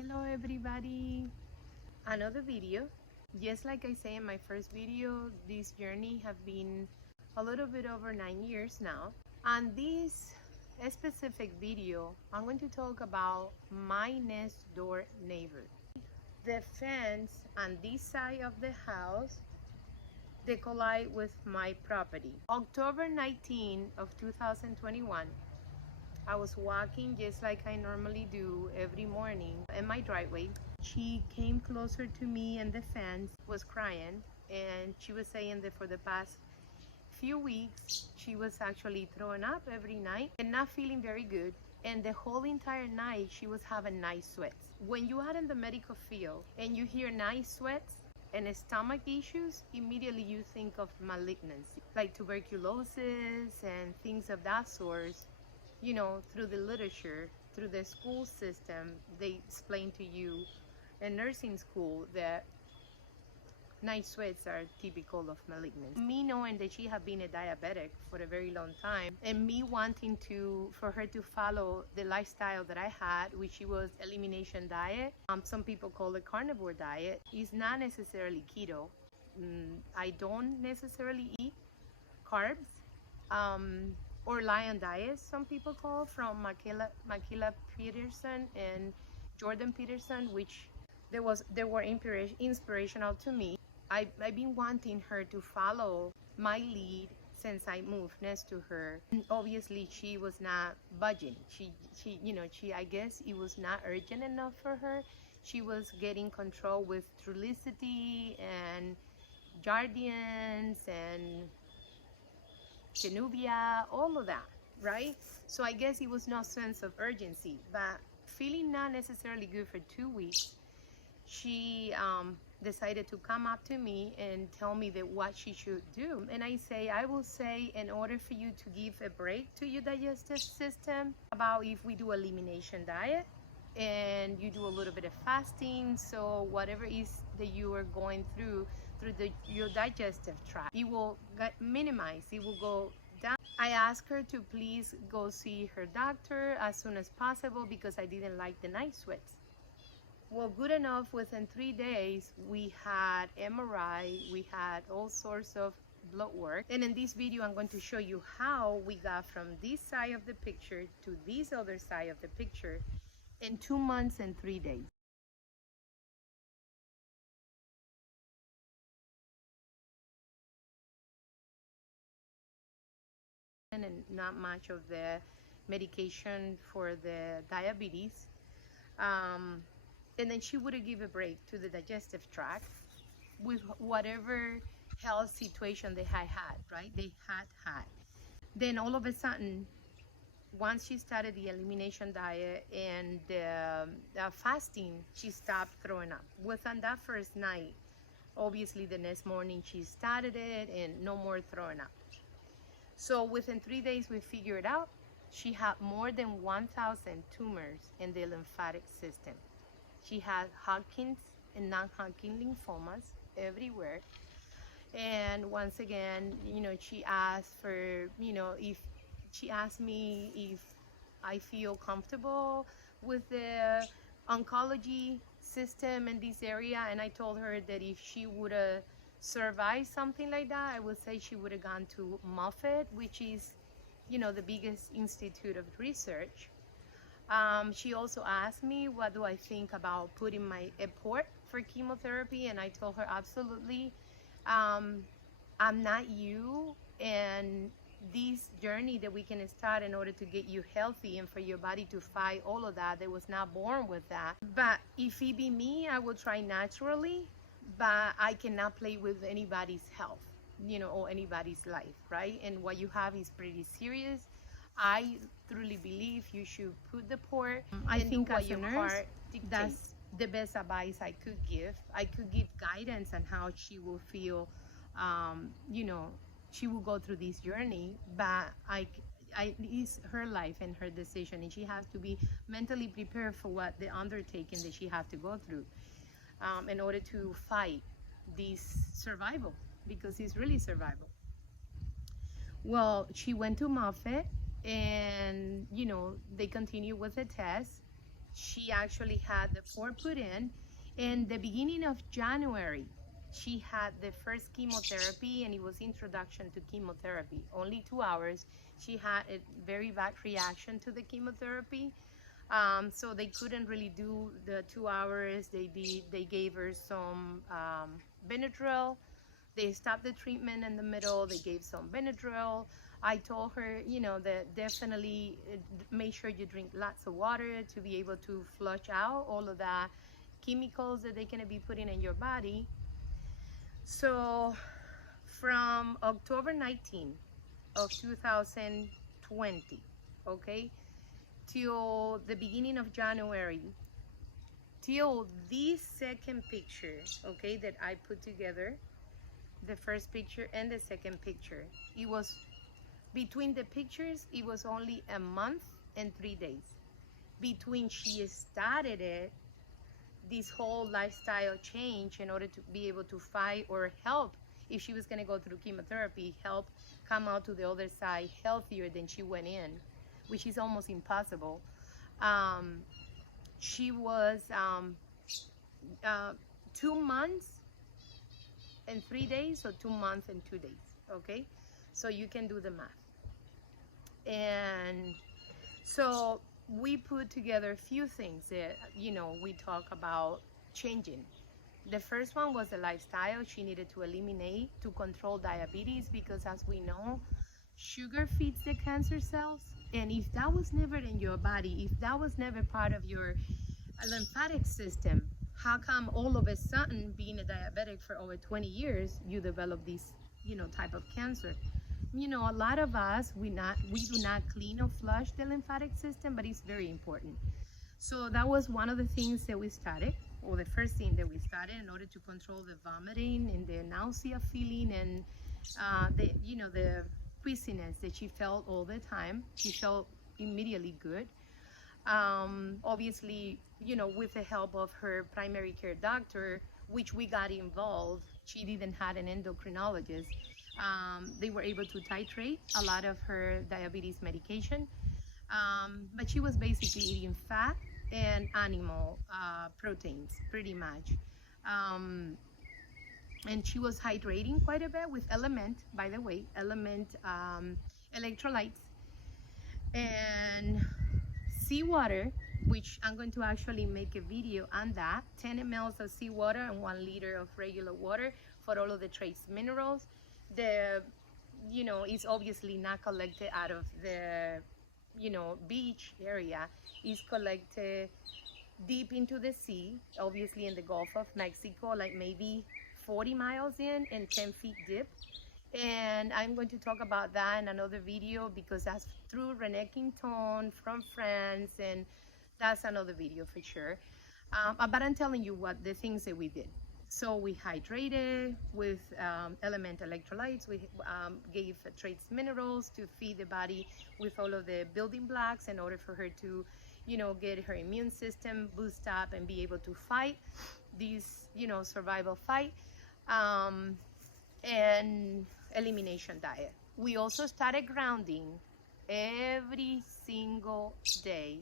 Hello everybody, another video. Just like I say in my first video, this journey have been a little bit over 9 years now. On this specific video, I'm going to talk about my next door neighbor. The fence on this side of the house, they collide with my property. October 19 of 2021, I was walking just like I normally do every morning in my driveway. She came closer to me and the fence, was crying, and she was saying that for the past few weeks she was actually throwing up every night and not feeling very good. And the whole entire night she was having night sweats. When you are in the medical field and you hear night sweats and stomach issues, immediately you think of malignancy, like tuberculosis and things of that sort. You know, through the literature, through the school system, they explain to you in nursing school that night sweats are typical of malignancy. Me knowing that she had been a diabetic for a very long time, and me wanting for her to follow the lifestyle that I had, which was elimination diet. Some people call it carnivore diet. It's not necessarily keto. I don't necessarily eat carbs. Or lion diet, some people call, from Makila Peterson and Jordan Peterson, which they were inspirational to me. I've been wanting her to follow my lead since I moved next to her. Obviously, she was not budging. She I guess it was not urgent enough for her. She was getting control with Trulicity and Jardians and Januvia, all of that, right? So I guess it was no sense of urgency, but feeling not necessarily good for 2 weeks, she decided to come up to me and tell me that what she should do. And I will say, in order for you to give a break to your digestive system, about if we do elimination diet and you do a little bit of fasting, so whatever is that you are going through your digestive tract, it will minimize, it will go down. I asked her to please go see her doctor as soon as possible because I didn't like the night sweats. Well, good enough, within 3 days we had MRI, we had all sorts of blood work, and in this video I'm going to show you how we got from this side of the picture to this other side of the picture in 2 months and 3 days. And not much of the medication for the diabetes. And then she would give a break to the digestive tract with whatever health situation they had, right? They had. Then all of a sudden, once she started the elimination diet and the fasting, she stopped throwing up. Within that first night, obviously the next morning she started it and no more throwing up. So within 3 days, we figured out she had more than 1,000 tumors in the lymphatic system. She had Hodgkin's and non-Hodgkin lymphomas everywhere. And once again, she asked me if I feel comfortable with the oncology system in this area. And I told her that if she would survive something like that, I would say she would have gone to Moffitt, which is, the biggest institute of research. She also asked me what do I think about putting a port for chemotherapy, and I told her absolutely. I'm not you, and this journey that we can start in order to get you healthy and for your body to fight all of that was not born with that. But if it be me, I will try naturally, but I cannot play with anybody's health, or anybody's life, right? And what you have is pretty serious. I truly believe you should put the port. I think as a nurse, that's the best advice I could give. I could give guidance on how she will feel. She will go through this journey, but it's her life and her decision, and she has to be mentally prepared for what the undertaking that she has to go through in order to fight this survival, because it's really survival. Well, she went to Moffitt, and they continue with the test. she actually had the 4 put in the beginning of January. She had the first chemotherapy, and it was introduction to chemotherapy, only 2 hours. She had a very bad reaction to the chemotherapy, so they couldn't really do the 2 hours. They gave her some Benadryl. They stopped the treatment in the middle. They gave some Benadryl. I told her, that definitely make sure you drink lots of water to be able to flush out all of the chemicals that they're going to be putting in your body. So from October 19 of 2020, okay, till the beginning of January, till this second picture, okay, that I put together, the first picture and the second picture, it was between the pictures, it was only a month and 3 days between she started it, this whole lifestyle change, in order to be able to fight or help, if she was going to go through chemotherapy, help come out to the other side healthier than she went in, which is almost impossible. She was 2 months and 3 days, or 2 months and 2 days, okay? So you can do the math. And so we put together a few things that, we talk about changing. The first one was the lifestyle. She needed to eliminate, to control diabetes, because as we know, sugar feeds the cancer cells. And if that was never in your body, if that was never part of your lymphatic system, how come all of a sudden, being a diabetic for over 20 years, you develop this, type of cancer? A lot of us, we do not clean or flush the lymphatic system, but it's very important. So that was one of the things that we started, or the first thing that we started, in order to control the vomiting and the nausea feeling, and the queasiness that she felt all the time. She felt immediately good. Obviously, with the help of her primary care doctor, which we got involved. She didn't have an endocrinologist. They were able to titrate a lot of her diabetes medication, but she was basically eating fat and animal proteins, pretty much. And she was hydrating quite a bit with Element, by the way, Element electrolytes, and seawater, which I'm going to actually make a video on that. 10 mLs of seawater and 1 liter of regular water for all of the trace minerals. It's obviously not collected out of the, beach area. It's collected deep into the sea, obviously in the Gulf of Mexico, like maybe 40 miles in and 10 feet deep. And I'm going to talk about that in another video, because that's through Renee Quinton from France, and that's another video for sure. But I'm telling you what the things that we did. So we hydrated with Element electrolytes. We gave trace minerals to feed the body with all of the building blocks in order for her to, get her immune system boost up and be able to fight this, survival fight. And elimination diet. We also started grounding every single day,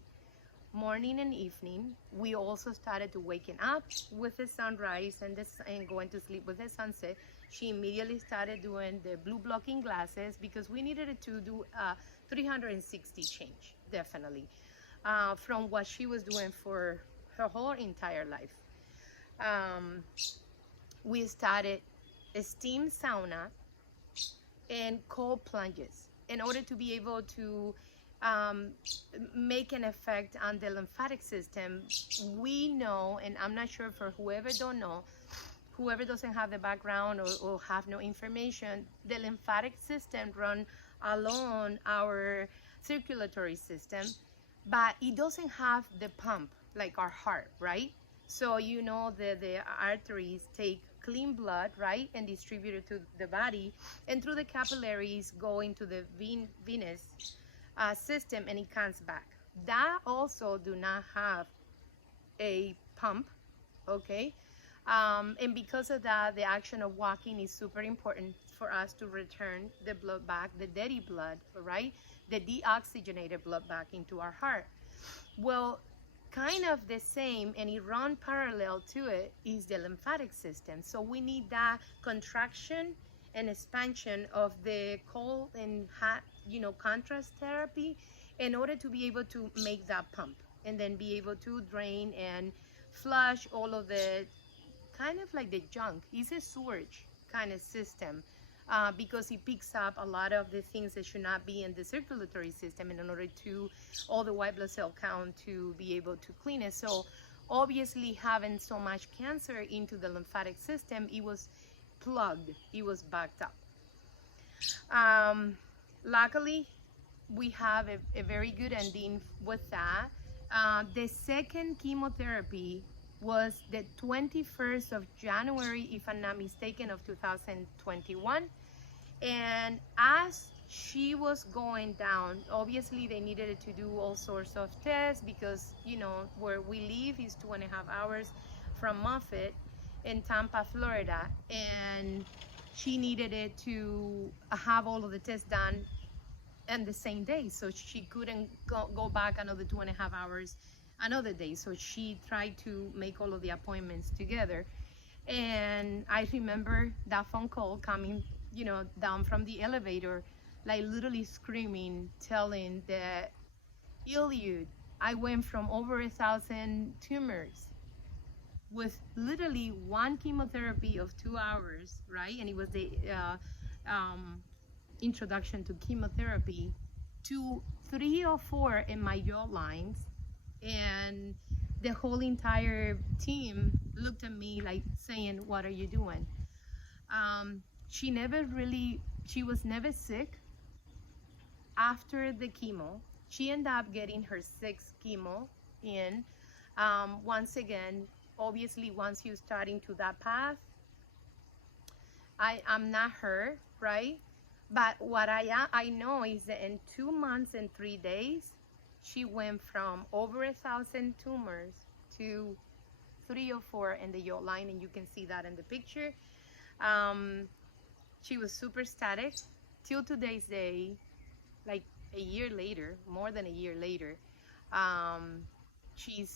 morning and evening. We also started to waking up with the sunrise and going to sleep with the sunset. She immediately started doing the blue blocking glasses, because we needed to do a 360 change, definitely, from what she was doing for her whole entire life. We started a steam sauna and cold plunges in order to be able to make an effect on the lymphatic system. We know, and I'm not sure for whoever don't know, whoever doesn't have the background or have no information, the lymphatic system runs along our circulatory system, but it doesn't have the pump like our heart, right? So the arteries take clean blood, right, and distribute it to the body, and through the capillaries go into the venous system, and it comes back. That also do not have a pump, okay? And because of that, the action of walking is super important for us to return the blood back, the dirty blood, right? The deoxygenated blood back into our heart. Well, kind of the same, and it runs parallel to it, is the lymphatic system. So we need that contraction and expansion of the cold and hot, contrast therapy in order to be able to make that pump and then be able to drain and flush all of the kind of like the junk. It's a sewage kind of system, because it picks up a lot of the things that should not be in the circulatory system in order to all the white blood cell count to be able to clean it. So obviously, having so much cancer into the lymphatic system, it was plugged, it was backed up. Luckily, we have a very good ending with that. The second chemotherapy was the 21st of January, if I'm not mistaken, of 2021. And as she was going down, obviously they needed to do all sorts of tests because, where we live is 2.5 hours from Moffett in Tampa, Florida. And she needed it to have all of the tests done and the same day, so she couldn't go back another 2.5 hours another day. So she tried to make all of the appointments together. And I remember that phone call coming, down from the elevator, like literally screaming, telling the Iliad, I went from over 1,000 tumors with literally one chemotherapy of 2 hours, right? And it was the introduction to chemotherapy, to 3 or 4 in my jaw lines. And the whole entire team looked at me like saying, what are you doing? She was never sick after the chemo. She ended up getting her 6th chemo in. Once again, obviously, once you start into that path, I'm not her, right? But what I know is that in 2 months and 3 days, she went from over 1,000 tumors to 3 or 4 in the yacht line, and you can see that in the picture. She was super static till today's day, like a year later, more than a year later. She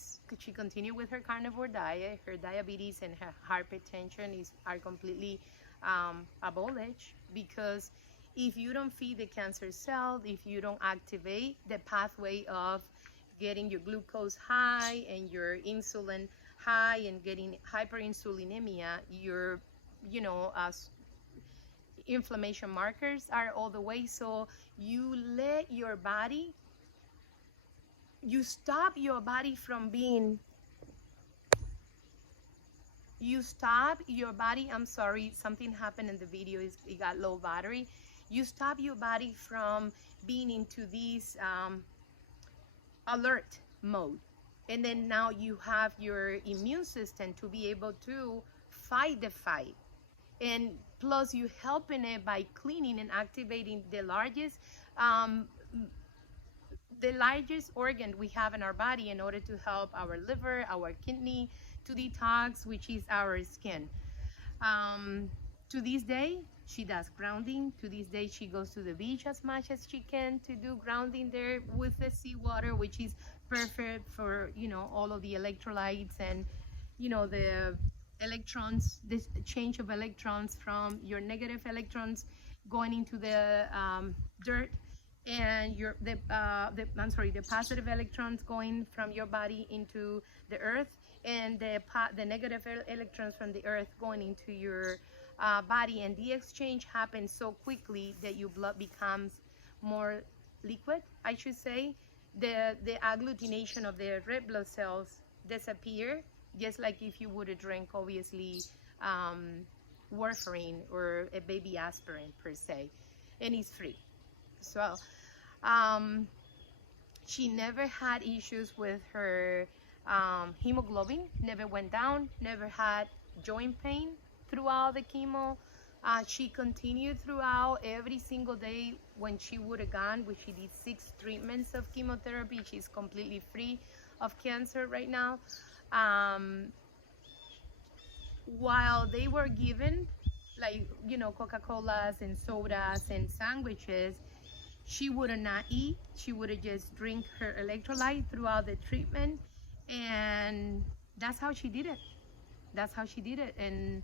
continued with her carnivore diet. Her diabetes and her hypertension are completely abolished, because if you don't feed the cancer cell, if you don't activate the pathway of getting your glucose high and your insulin high and getting hyperinsulinemia, your inflammation markers are all the way. So you let your body, you stop your body from being, I'm sorry, something happened in the video, it got low battery. You stop your body from being into this alert mode. And then now you have your immune system to be able to fight the fight. And plus you helping it by cleaning and activating the largest organ we have in our body in order to help our liver, our kidney to detox, which is our skin. To this day, she does grounding. To this day, she goes to the beach as much as she can to do grounding there with the seawater, which is perfect for, all of the electrolytes and, the electrons, this change of electrons from your negative electrons going into the dirt, and the positive electrons going from your body into the earth, and the negative electrons from the earth going into your body. And the exchange happens so quickly that your blood becomes more liquid, I should say. The agglutination of the red blood cells disappear, just like if you would drink, obviously, warfarin or a baby aspirin per se, and it's free. So she never had issues with her hemoglobin, never went down, never had joint pain throughout the chemo. She continued throughout every single day. When she would have gone, which she did 6 treatments of chemotherapy, she's completely free of cancer right now. While they were given, like, Coca-Colas and sodas and sandwiches, she would not eat. She would just drink her electrolyte throughout the treatment. And that's how she did it. That's how she did it. And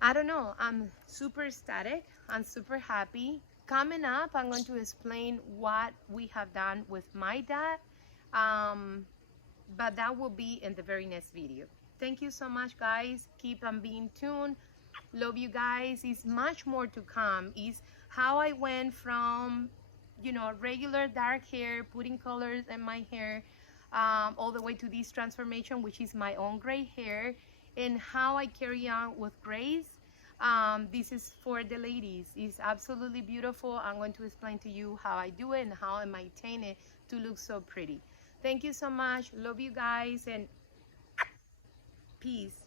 I don't know, I'm super ecstatic. I'm super happy. Coming up, I'm going to explain what we have done with my dad. But that will be in the very next video. Thank you so much, guys. Keep on being tuned. Love you guys. It's much more to come. Is how I went from, you know, regular dark hair, putting colors in my hair, all the way to this transformation, which is my own gray hair, and how I carry on with grays. This is for the ladies. It's absolutely beautiful. I'm going to explain to you how I do it and how I maintain it to look so pretty. Thank you so much. Love you guys, and peace.